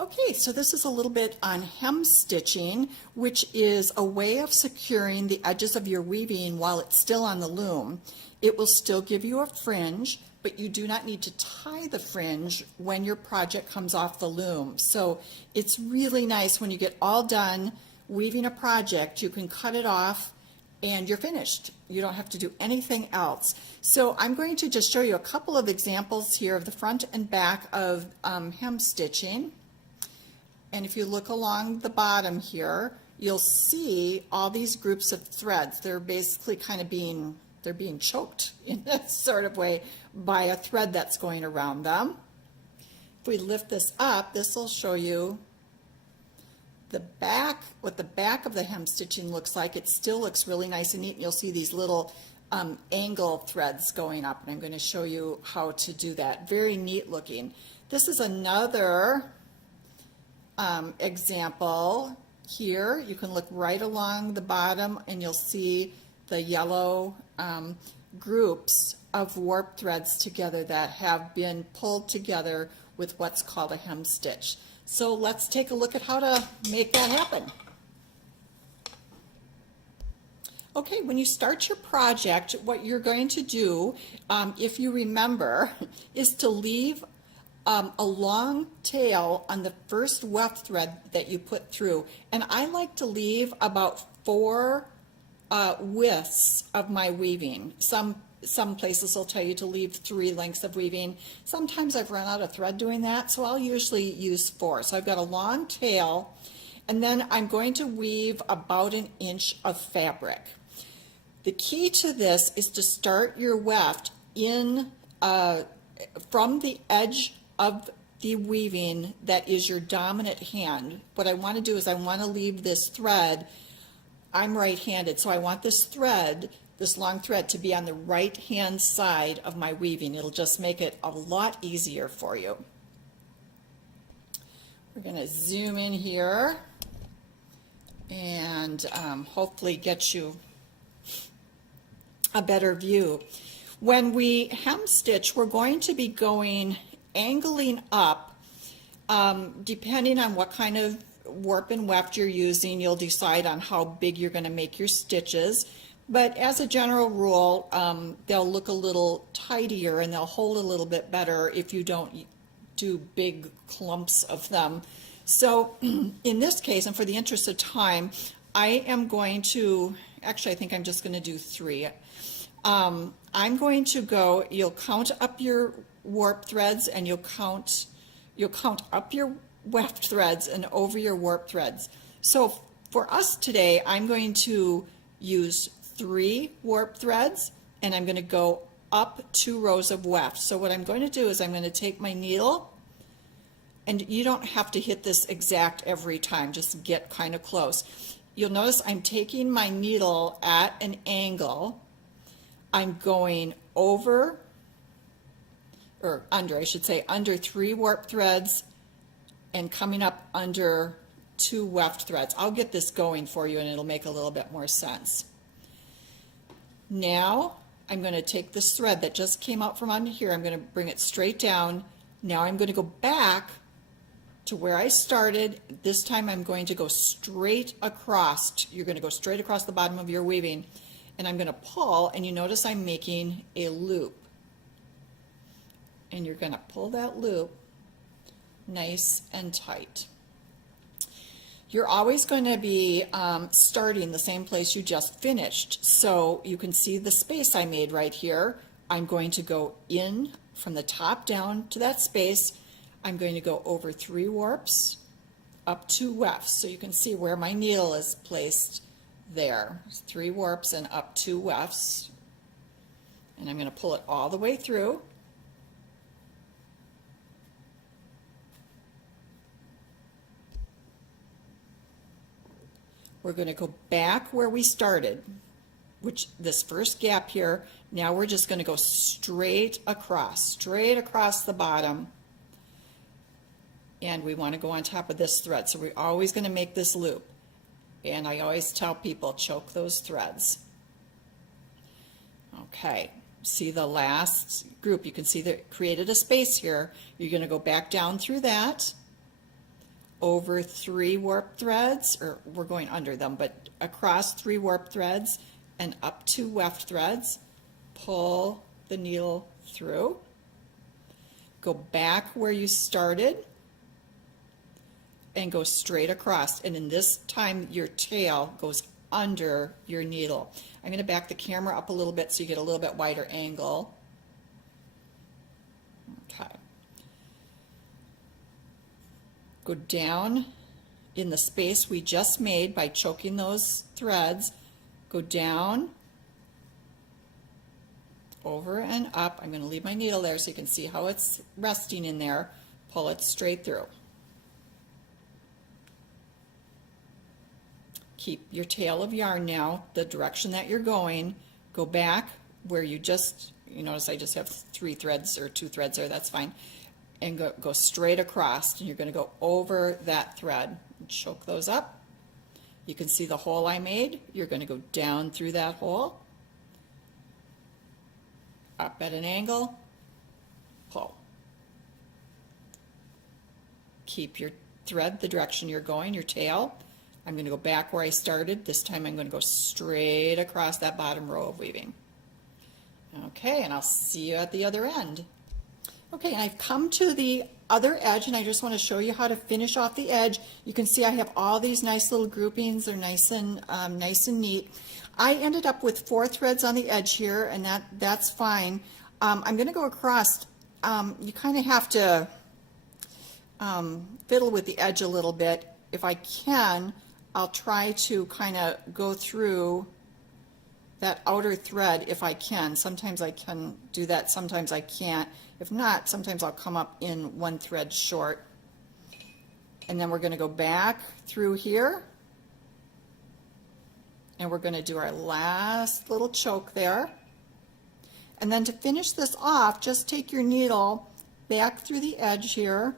Okay, so this is a little bit on hem stitching, which is a way of securing the edges of your weaving while it's still on the loom. It will still give you a fringe, but you do not need to tie the fringe when your project comes off the loom. So it's really nice when you get all done weaving a project, you can cut it off and you're finished. You don't have to do anything else. So I'm going to just show you a couple of examples here of the front and back of hem stitching. And if you look along the bottom here, you'll see all these groups of threads. They're basically kind of being choked in a sort of way by a thread that's going around them. If we lift this up, this will show you the back, what the back of the hem stitching looks like. It still looks really nice and neat, and you'll see these little angle threads going up, and I'm going to show you how to do that. Very neat looking. This is another example here. You can look right along the bottom and you'll see the yellow groups of warp threads together that have been pulled together with what's called a hem stitch. So let's take a look at how to make that happen. Okay, when you start your project, what you're going to do, if you remember, is to leave a long tail on the first weft thread that you put through. And I like to leave about 4 widths of my weaving. Some places will tell you to leave 3 lengths of weaving. Sometimes I've run out of thread doing that, so I'll usually use 4. So I've got a long tail, and then I'm going to weave about 1 inch of fabric. The key to this is to start your weft in from the edge of the weaving that is your dominant hand. What I want to do is I want to leave this thread, I'm right-handed, so I want this thread, this long thread, to be on the right-hand side of my weaving. It'll just make it a lot easier for you. We're going to zoom in here and hopefully get you a better view. When we hem stitch, we're going to be going angling up, depending on what kind of warp and weft you're using. You'll decide on how big you're going to make your stitches, but as a general rule, they'll look a little tidier and they'll hold a little bit better if you don't do big clumps of them. So in this case, and for the interest of time, I am going to, actually I think I'm just going to do 3. I'm going to go, you'll count up your warp threads and you'll count up your weft threads and over your warp threads. So for us today, I'm going to use 3 warp threads and I'm going to go up 2 rows of weft. So what I'm going to do is I'm going to take my needle, and you don't have to hit this exact every time, just get kind of close. You'll notice I'm taking my needle at an angle. I'm going over, or under, I should say, under 3 warp threads and coming up under 2 weft threads. I'll get this going for you and it'll make a little bit more sense. Now I'm going to take this thread that just came out from under here, I'm going to bring it straight down. Now I'm going to go back to where I started. This time I'm going to go straight across. You're going to go straight across the bottom of your weaving, and I'm going to pull, and you notice I'm making a loop. And you're going to pull that loop nice and tight. You're always going to be starting the same place you just finished. So you can see the space I made right here. I'm going to go in from the top down to that space. I'm going to go over 3 warps, up 2 wefts. So you can see where my needle is placed there. 3 warps and up 2 wefts. And I'm going to pull it all the way through. We're going to go back where we started, which this first gap here. Now we're just going to go straight across the bottom. And we want to go on top of this thread. So we're always going to make this loop. And I always tell people, choke those threads. Okay, see the last group. You can see that it created a space here. You're going to go back down through that. over 3 warp threads, or we're going under them, but across 3 warp threads and up 2 weft threads. Pull the needle through. Go back where you started and go straight across. And in this time, your tail goes under your needle. I'm going to back the camera up a little bit so you get a little bit wider angle. Okay. Go down in the space we just made by choking those threads. Go down, over and up. I'm going to leave my needle there so you can see how it's resting in there. Pull it straight through. Keep your tail of yarn now the direction that you're going. Go back where you just, you notice I just have 3 threads or 2 threads there, that's fine. And go straight across, and you're going to go over that thread. Choke those up. You can see the hole I made. You're going to go down through that hole, up at an angle, pull. Keep your thread the direction you're going, your tail. I'm going to go back where I started. This time I'm going to go straight across that bottom row of weaving. Okay, and I'll see you at the other end. Okay, and I've come to the other edge, and I just want to show you how to finish off the edge. You can see I have all these nice little groupings. They're nice and neat. I ended up with 4 threads on the edge here, and that's fine. I'm going to go across. You kind of have to fiddle with the edge a little bit. If I can, I'll try to kind of go through that outer thread if I can. Sometimes I can do that, sometimes I can't. If not, sometimes I'll come up in 1 thread short. And then we're going to go back through here. And we're going to do our last little choke there. And then to finish this off, just take your needle back through the edge here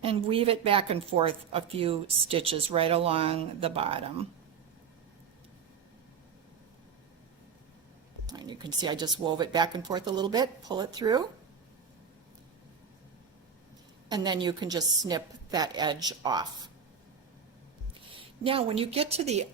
and weave it back and forth a few stitches right along the bottom. And you can see I just wove it back and forth a little bit, pull it through, and then you can just snip that edge off. Now when you get to the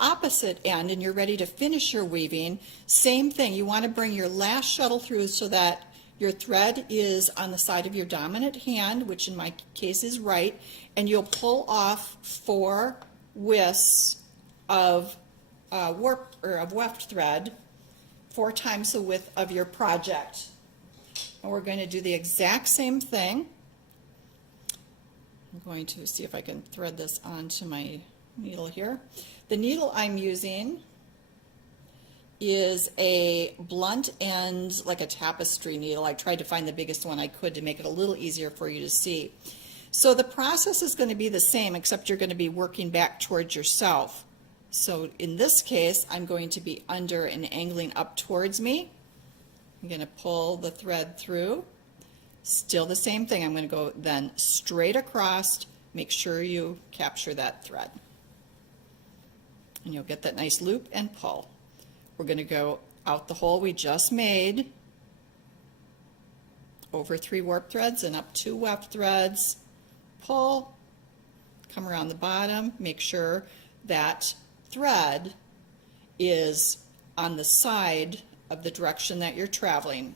opposite end and you're ready to finish your weaving, same thing. You want to bring your last shuttle through so that your thread is on the side of your dominant hand, which in my case is right, and you'll pull off 4 wisps of warp or of weft thread, 4 times the width of your project. And we're going to do the exact same thing. I'm going to see if I can thread this onto my needle here. The needle I'm using is a blunt end, like a tapestry needle. I tried to find the biggest one I could to make it a little easier for you to see. So the process is going to be the same, except you're going to be working back towards yourself. So in this case, I'm going to be under and angling up towards me. I'm going to pull the thread through. Still the same thing. I'm going to go then straight across. Make sure you capture that thread. And you'll get that nice loop and pull. We're going to go out the hole we just made, over 3 warp threads and up 2 weft threads. Pull, come around the bottom, make sure that thread is on the side of the direction that you're traveling.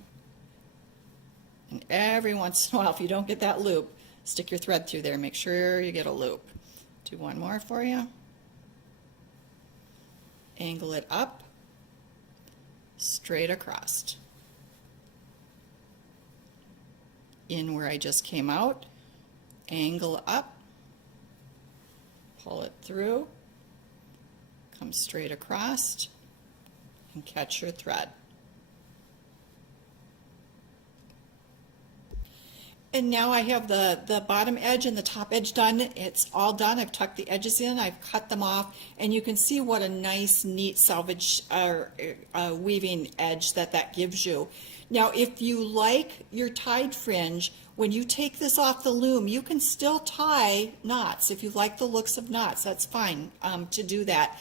And every once in a while, if you don't get that loop, stick your thread through there. Make sure you get a loop. Do one more for you. Angle it up, straight across. In where I just came out, angle up, pull it through, come straight across, and catch your thread. And now I have the bottom edge and the top edge done. It's all done. I've tucked the edges in, I've cut them off, and you can see what a nice, neat selvage weaving edge that gives you. Now, if you like your tied fringe, when you take this off the loom, you can still tie knots. If you like the looks of knots, that's fine to do that.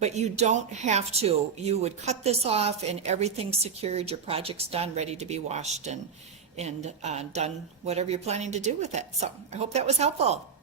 But you don't have to. You would cut this off and everything's secured, your project's done, ready to be washed and done whatever you're planning to do with it. So I hope that was helpful.